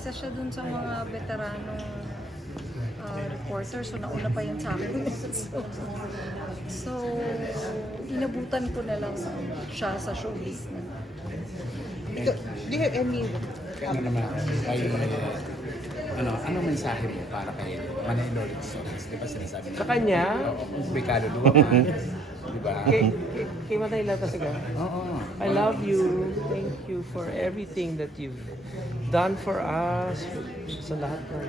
Isa siya dun sa mga veteranong reporter, so nauna pa yun sa akin. So, inabutan ko na lang siya sa showbiz na. Do you have any... Ano naman, anong mensahe mo para kay Manay Lolit Solis? Di ba sinasabi Sa kanya? May kaluluwa ka. Di ba? Kay Matay Latasaga. Oo. I love you. Thank you for everything that you've done for us. Sa lahat ng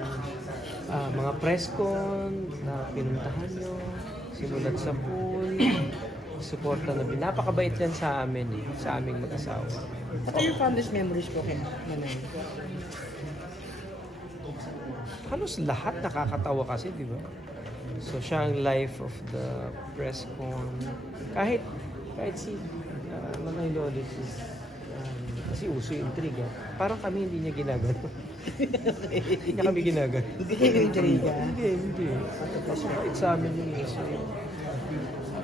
mga press con na pinuntahan nyo. Simulat sa pool. Suporta na napakabait yan sa amin sa aming mag-asawa. What are your fondest memories po kay Manay? Halos lahat nakakatawa kasi, di ba? So siya ang life of the press con. Kahit si Manay Lolit is kasi uso yung intriga. Parang kami hindi niya ginagano. Hindi niya kami ginagano. Hindi kayo intriga? Hindi. Kasi kahit sa amin yung iso.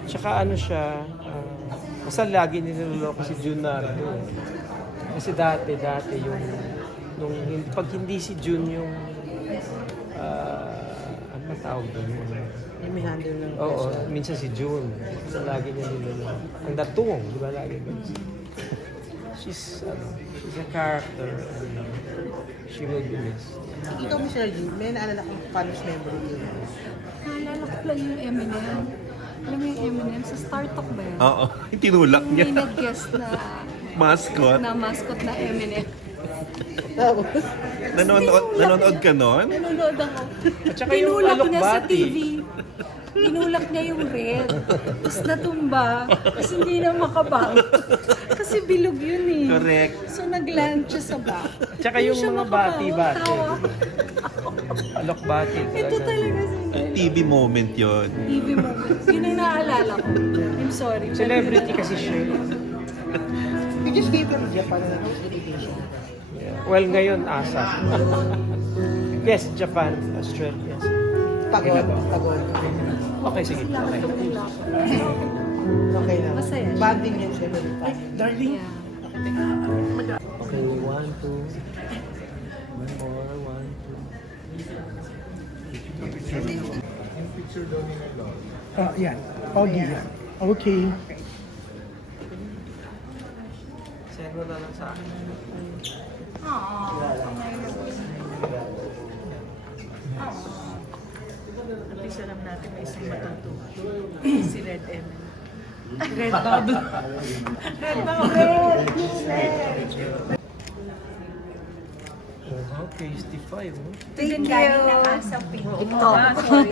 Tsaka ano siya, basta lagi niloloko si Junardo. Kasi dati yung pag hindi si Jun yung ano ba tawag doon? Yung may handle ng Oo, minsan si June. So lagi niya niloloko. Ang datong, di ba lagi ganun? She's a character and she will be missed. Ikaw, Mr. Lee, may naalala kong fondest memory yun. Naalala ko lang yung Eminem. Alam mo yung Eminem, sa Star Talk ba yun? Oo, tinulak May niya. nag-guest na Mascot. mascot na Eminem. Tapos, Nanonood ka nun? Nanonood ako. At saka yung Tinulak niya sa alokbati. TV. Tinulak niya yung red. Tapos natumba. Tapos hindi na makabang. Kasi bilog yun eh. Correct. So nag-land siya sa back. At saka Hindi yung siya mga makabangon. bati-bati. Tawa. Alokbati Ito talaga si TV moment yon. TV moment. Yun ang naalala ko. I'm sorry. Celebrity kasi siya. you just came from Japan na nag-vacation. Well, ngayon, asa. Yes, Japan, Australia. Yes. Pagod. Okay, sige. Okay. Okay na. Masaya siya. Banding yan siya. Darling. Yeah. Okay, 1, 2. One more, 1, 2. Yeah. Pogi. Okay. Send mo na lang sa akin. At least alam natin may isang matuto. Si Red M. Red Bubble. Red Bubble. Okay, 55. Thank you. Ito. Sorry.